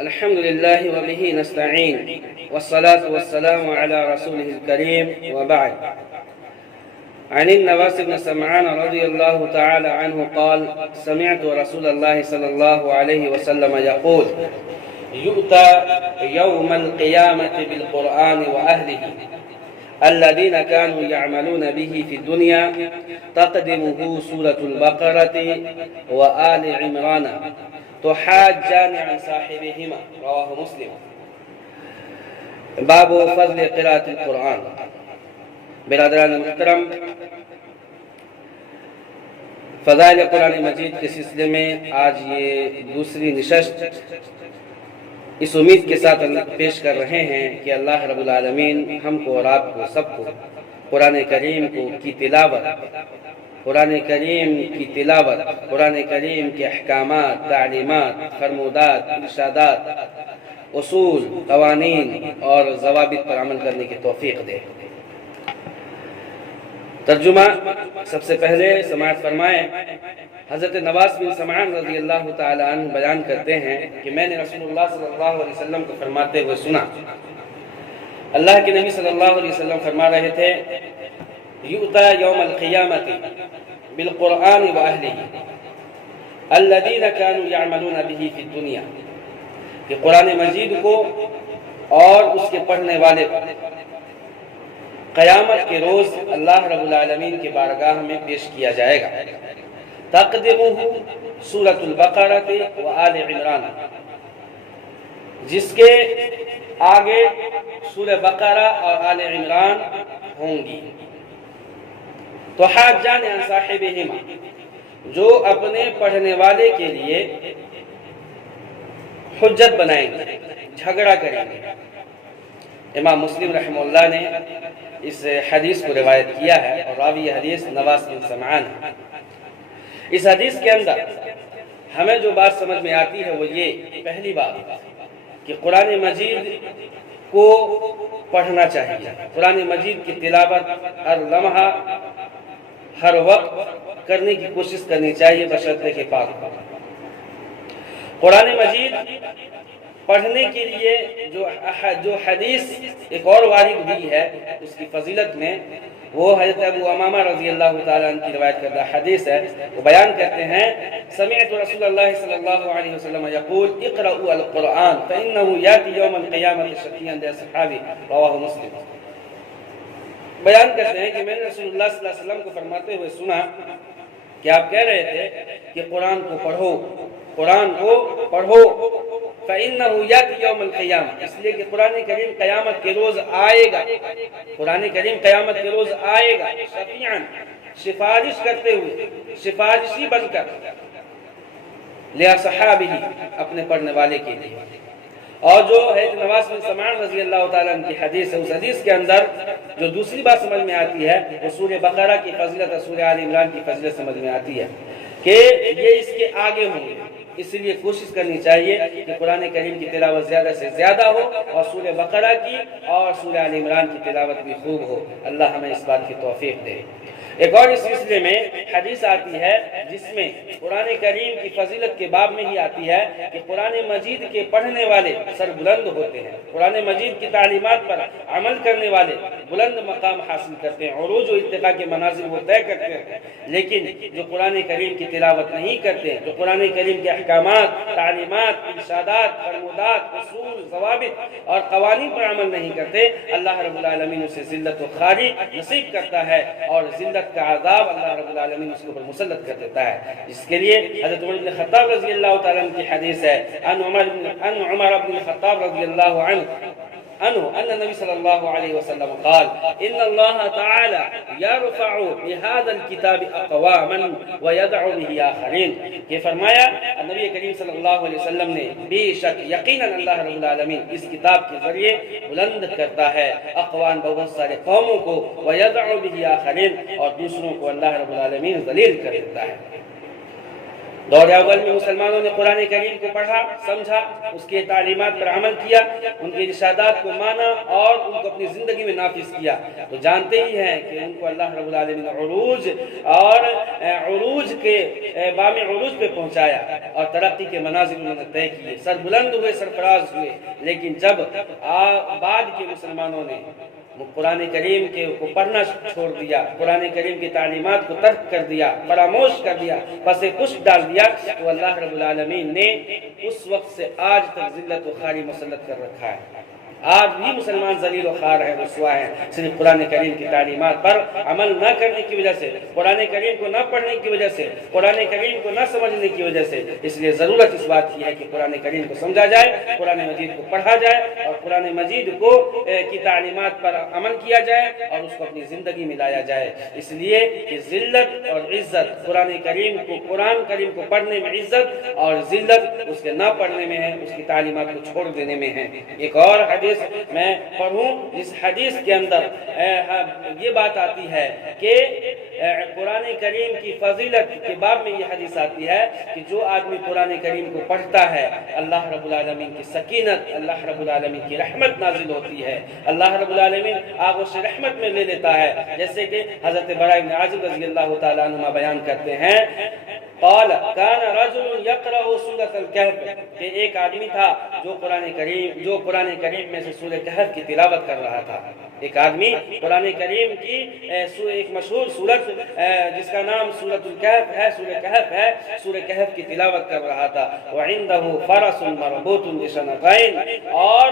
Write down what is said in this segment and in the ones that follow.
الحمد لله وبه نستعين والصلاة والسلام على رسوله الكريم وبعد. عن النواس بن سمعان رضي الله تعالى عنه قال: سمعت رسول الله صلى الله عليه وسلم يقول: يؤتى يوم القيامة بالقرآن وأهله الذين كانوا يعملون به في الدنيا تقدمه سورة البقرة وآل عمران تحاجان عن صاحبهما. رواه مسلم. باب فضل قراءة القرآن. برادران محترم، فضائل قرآن مجید کے سلسلے میں آج یہ دوسری نشست اس امید کے ساتھ پیش کر رہے ہیں کہ اللہ رب العالمین ہم کو اور آپ کو سب کو قرآن کریم کی تلاوت، قرآن کریم کی تلاوت، قرآن کریم کے احکامات، تعلیمات، فرمودات، ارشادات، اصول، قوانین اور ضوابط پر عمل کرنے کی توفیق دے۔ ترجمہ سب سے پہلے سماعت فرمائے۔ حضرت نواس بن سمعان رضی اللہ تعالی عنہ بیان کرتے ہیں کہ میں نے رسول اللہ صلی اللہ علیہ وسلم کو فرماتے ہوئے سنا۔ اللہ کے نبی صلی اللہ علیہ وسلم فرما رہے تھے: یؤتی یوم القیامت بالقرآن واہلہ الذین کانوا یعملون بہ فی الدنیا، کہ قرآن مجید کو اور اس کے پڑھنے والے قیامت کے روز اللہ رب العالمین کی بارگاہ میں پیش کیا جائے گا۔ تقدمہ سورۃ البقرہ و آل عمران، جس کے آگے سورہ بقرہ اور آل عمران ہوں گی۔ تحاجان عن صاحبہما، جو اپنے پڑھنے والے کے لیے حجت بنائیں گے، جھگڑا کریں گے۔ امام مسلم رحمہ اللہ نے اس حدیث کو روایت کیا ہے اور راوی حدیث نواس بن سمعان ہے۔ اس حدیث کے اندر ہمیں جو بات سمجھ میں آتی ہے وہ یہ، پہلی بات کہ قرآن مجید کو پڑھنا چاہیے، قرآن مجید کی تلاوت ہر لمحہ ہر وقت کرنے کی کوشش کرنی چاہیے بشرطے کہ پاک ہو۔ قرآن مجید پڑھنے کے لیے جو حدیث ایک اور وارد ہوئی ہے اس کی فضیلت میں، وہ حضرت ابو امامہ رضی اللہ تعالیٰ عنہ کی روایت کردہ حدیث ہے۔ وہ بیان کرتے ہیں: سمعت رسول اللہ صلی اللہ علیہ وسلم یقول: اقرؤوا القرآن فإنه یأتی یوم القیامة شفیعا لأصحابہ۔ رواہ مسلم۔ بیان کرتے ہیں کہ میں نے رسول اللہ صلی اللہ علیہ وسلم کو فرماتے ہوئے سنا کہ آپ کہہ رہے تھے کہ قرآن کو پڑھو، قرآن کو پڑھو، فَإِنَّهُ يَأْتِي يَوْمَ الْقِيَامَةِ، اس لیے کہ قرآن کریم قیامت کے روز آئے گا، قرآن کریم قیامت کے روز آئے گا، شفیعاً، سفارش کرتے ہوئے، سفارشی بن کر، لِأَصْحَابِهِ، اپنے پڑھنے والے کے لیے۔ اور جو حضرت نواس بن سمعان رضی اللہ تعالیٰ عنہ کی حدیث ہے، اس حدیث کے اندر جو دوسری بات سمجھ میں آتی ہے وہ سورہ بقرہ کی فضیلت اور سورہ آل عمران کی فضیلت سمجھ میں آتی ہے کہ یہ اس کے آگے ہوں گے۔ اس لیے کوشش کرنی چاہیے کہ قرآن کریم کی تلاوت زیادہ سے زیادہ ہو اور سورہ بقرہ کی اور سورہ آل عمران کی تلاوت بھی خوب ہو۔ اللہ ہمیں اس بات کی توفیق دے۔ ایک اور اس سلسلے میں حدیث آتی ہے جس میں قرآن کریم کی فضیلت کے باب میں ہی آتی ہے کہ قرآن مجید کے پڑھنے والے سر بلند ہوتے ہیں، قرآن مجید کی تعلیمات پر عمل کرنے والے بلند مقام حاصل کرتے ہیں، عروج و ارتقاء کے منازل وہ طے کرتے ہیں۔ لیکن جو قرآن کریم کی تلاوت نہیں کرتے، جو قرآن کریم کے احکامات، تعلیمات، ارشادات، فرمودات، اصول، ضوابط اور قوانین پر عمل نہیں کرتے، اللہ رب العالمین اسے ذلت و خواری نصیب کرتا ہے اور ذلت کا عذاب اللہ رب العالمین اس کے اوپر مسلط کر دیتا ہے۔ جس کے لیے حضرت عمر بن خطاب رضی اللہ تعالیٰ عنہ کی حدیث ہے، ان عمر بن خطاب رضی اللہ عنہ ان النبی صلی اللہ علیہ وسلم قال: ان اللہ تعالی یرفع بهذا الكتاب اقواما ويدع به آخرین، کہ فرمایا نبی کریم صلی اللہ علیہ وسلم نے بے شک یقیناً اللہ رب العالمین اس کتاب کے ذریعے بلند کرتا ہے اقوام بہت سارے قوموں کو، ويدع به آخرین، اور دوسروں کو اللہ رب العالمین ذلیل کر دیتا ہے۔ دور اول میں مسلمانوں نے قرآن کریم کو پڑھا، سمجھا، اس کے تعلیمات پر عمل کیا، ان کے ارشادات کو مانا اور ان کو اپنی زندگی میں نافذ کیا، تو جانتے ہی ہیں کہ ان کو اللہ رب العالمین عروج اور عروج کے بام عروج پہ پہنچایا اور ترقی کے منازل انہوں نے طے کیے، سر بلند ہوئے، سرفراز ہوئے۔ لیکن جب بعد کے مسلمانوں نے قرآن کریم کو پڑھنا چھوڑ دیا، قرآن کریم کی تعلیمات کو ترک کر دیا، فراموش کر دیا، پس پشت ڈال دیا، تو اللہ رب العالمین نے اس وقت سے آج تک ذلت و خواری مسلط کر رکھا ہے۔ آج بھی مسلمان ذلیل و خوار ہیں، رسوا ہیں، صرف قرآن کریم کی تعلیمات پر عمل نہ کرنے کی وجہ سے، قرآن کریم کو نہ پڑھنے کی وجہ سے، قرآن کریم کو نہ سمجھنے کی وجہ سے۔ اس لیے ضرورت اس بات کی ہے کہ قرآن کریم کو سمجھا جائے، قرآن مجید کو پڑھا جائے اور قرآن مجید کی تعلیمات پر عمل کیا جائے اور اس کو اپنی زندگی میں لایا جائے۔ اس لیے کہ ذلت اور عزت قرآن کریم کو پڑھنے میں عزت اور ذلت اس کے نہ پڑھنے میں ہے، اس کی تعلیمات کو چھوڑ دینے میں ہے۔ ایک اور حدیث میں پڑھوں، اس حدیث کے اندر یہ بات آتی ہے کہ قرآن کریم کی فضیلت کے باب میں یہ حدیث آتی ہے کہ جو آدمی قرآن کریم کو پڑھتا ہے، اللہ رب العالمین کی سکینت، اللہ رب العالمین کی رحمت نازل ہوتی ہے، اللہ رب العالمین آغوش رحمت میں لے لیتا ہے۔ جیسے کہ حضرت براء بن عازب رضی اللہ تعالیٰ عنہ بیان کرتے ہیں، قال كان رجل يقرأ سورة الكهف، کہ ایک آدمی تھا جو قرآن کریم میں سے سورہ کہف کی تلاوت کر رہا تھا۔ ایک آدمی قرآن کریم کی ایک مشہور سورت جس کا نام سورۃ الکہف ہے، سورہ کہف ہے، سورہ کہف کی تلاوت کر رہا تھا۔ وعنده فرس مربوط بشنقین، اور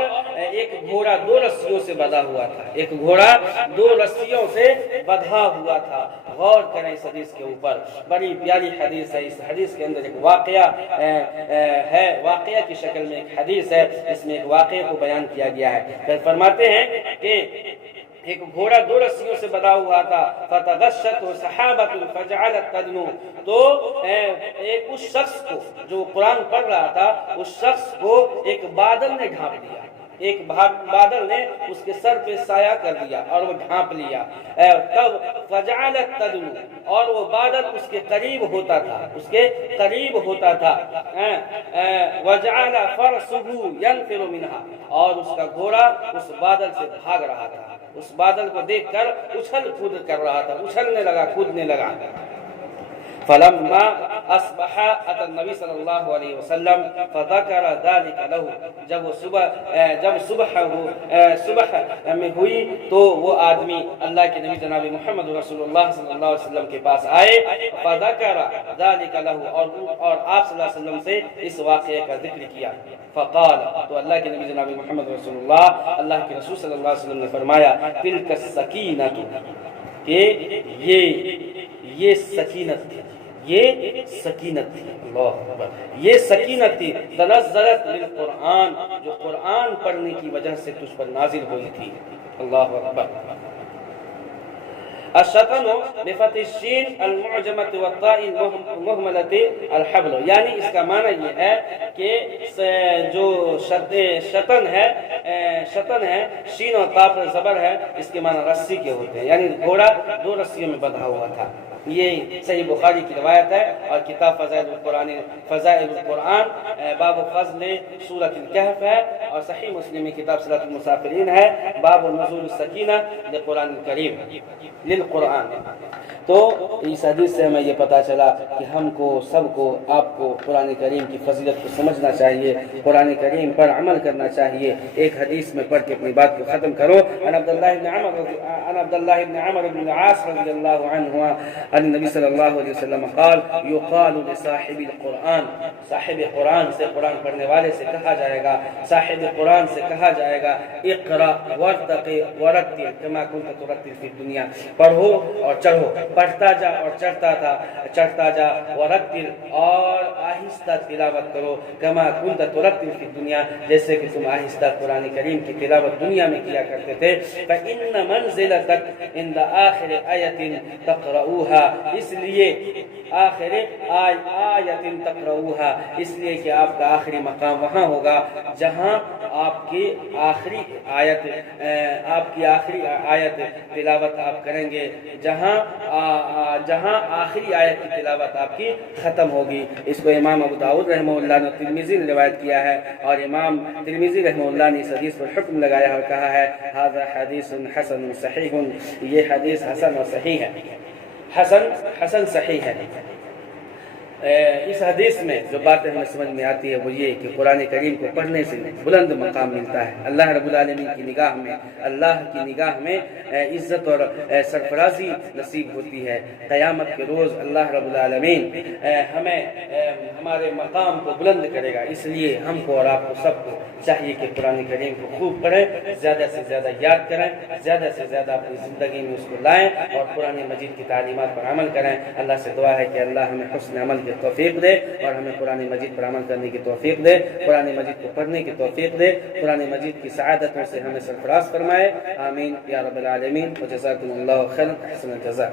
ایک گھوڑا 2 رسیوں سے بندھا ہوا تھا، ایک گھوڑا 2 رسیوں سے بندھا ہوا تھا۔ غور کریں اس حدیث کے اوپر، بڑی پیاری حدیث ہے۔ اس حدیث کے اندر ایک واقعہ ہے، واقعہ کی شکل میں ایک حدیث ہے، اس میں ایک واقعے کو بیان کیا گیا ہے۔ پھر فرماتے ہیں کہ ایک گھوڑا 2 رسیوں سے بندھا ہوا تھا، فتغشته سحابۃ فجعلت تدنو، تو اس شخص کو جو قرآن پڑھ رہا تھا، اس شخص کو ایک بادل نے ڈھانپ لیا، ایک بادل نے اس کے سر پہ سایہ کر دیا اور وہ ڈھانپ لیا۔ تب فجعلت تدنو، اور وہ بادل اس کے قریب ہوتا تھا، اس کے قریب ہوتا تھا۔ وجعل فرسه ينفر منها، اور اس کا گھوڑا اس بادل سے بھاگ رہا تھا، اس بادل کو دیکھ کر اچھل کود کر رہا تھا، اچھلنے لگا، کودنے لگا۔ فلما اصبح اتى النبي صلی اللہ علیہ وسلم فذكر ذلك له، جب صبح میں ہوئی تو وہ آدمی اللہ کے نبی جناب محمد رسول اللہ صلی اللہ علیہ وسلم کے پاس آئے، فذكر ذلك له، اور آپ صلی اللہ علیہ وسلم سے اس واقعے کا ذکر کیا۔ فقال، تو اللہ کے نبی جناب محمد رسول اللہ کے رسول صلی اللہ علیہ وسلم نے فرمایا، تلك السکینۃ، کہ یہ سکینت تھی، یہ سکینت تھی، اللہ اکبر، یہ سکینت تھی، تنزلت للقرآن، جو قرآن پڑھنے کی وجہ سے تجھ پر نازل ہوئی تھی، اللہ اکبر۔ الشطن بفتح الشین المعجمۃ والطاء المہملۃ الحبل، یعنی اس کا معنی یہ ہے کہ جو شطن ہے، شین اور طاء پر زبر ہے، اس کے معنی رسی کے ہوتے ہیں، یعنی گھوڑا 2 رسیوں میں بندھا ہوا تھا۔ یہ صحیح بخاری کی روایت ہے، اور کتاب فضائل القرآن باب فضل سورۃ الکہف ہے، اور صحیح مسلم میں کتاب صلاۃ المسافرین ہے، باب نزول السکینہ للقرآن الکریم للقرآن۔ تو اس حدیث سے ہمیں یہ پتہ چلا کہ ہم کو، سب کو، آپ کو قرآن کریم کی فضیلت کو سمجھنا چاہیے، قرآن کریم پر عمل کرنا چاہیے۔ ایک حدیث میں پڑھ کے اپنی بات کو ختم کرو۔ عن عبد الله بن عمرو بن العاص رضی اللہ عنہ عن النبی صلی اللہ علیہ وسلم قال یقال لصاحب القرآن، صاحب قرآن سے، قرآن پڑھنے والے سے کہا جائے گا، صاحب قرآن سے کہا جائے گا، اقرأ وارتقي ورتل كما كنت ترتل في الدنيا، پڑھو اور چڑھو، پڑھتا جا اور چڑھتا جا، ورتل، اور آہستہ تلاوت کرو، كما كنت ترتل في الدنيا، جیسے کہ تم آہستہ قرآن کریم کی تلاوت دنیا میں کیا کرتے تھے۔ فإن منزلتك عند آخر آیۃ تقرؤها تقرؤوها، اس لیے آخر آیت تقرؤوها، اس لیے کہ آپ کا آخری مقام وہاں ہوگا جہاں آپ کی آخری آیت تلاوت آپ کریں گے، جہاں آخری آیت کی تلاوت آپ کی ختم ہوگی۔ اس کو امام ابو داؤد رحمہ اللہ نے ترمذی نے روایت کیا ہے، اور امام ترمذی رحمہ اللہ نے اس حدیث پر حکم لگایا اور کہا ہے ھذا حدیث حسن صحیح، یہ حدیث حسن و صحیح ہے، حسن صحیح ہے۔ اس حدیث میں جو باتیں ہمیں سمجھ میں آتی ہے وہ یہ کہ قرآن کریم کو پڑھنے سے بلند مقام ملتا ہے، اللہ رب العالمین کی نگاہ میں، اللہ کی نگاہ میں عزت اور سرفرازی نصیب ہوتی ہے۔ قیامت کے روز اللہ رب العالمین ہمارے مقام کو بلند کرے گا۔ اس لیے ہم کو اور آپ کو سب کو چاہیے کہ قرآن کریم کو خوب پڑھیں، زیادہ سے زیادہ یاد کریں، زیادہ سے زیادہ اپنی زندگی میں اس کو لائیں اور قرآن مجید کی تعلیمات پر عمل کریں۔ اللہ سے دعا ہے کہ اللہ ہمیں حسن عمل کی توفیق دے اور ہمیں قرآن مجید پر عمل کرنے کی توفیق دے، قرآن مجید کو پڑھنے کی توفیق دے، قرآن مجید کی سعادتوں سے ہمیں سرفراز فرمائے، آمین یا رب العالمین۔ وجزاکم اللہ خیرا، احسن الجزاء۔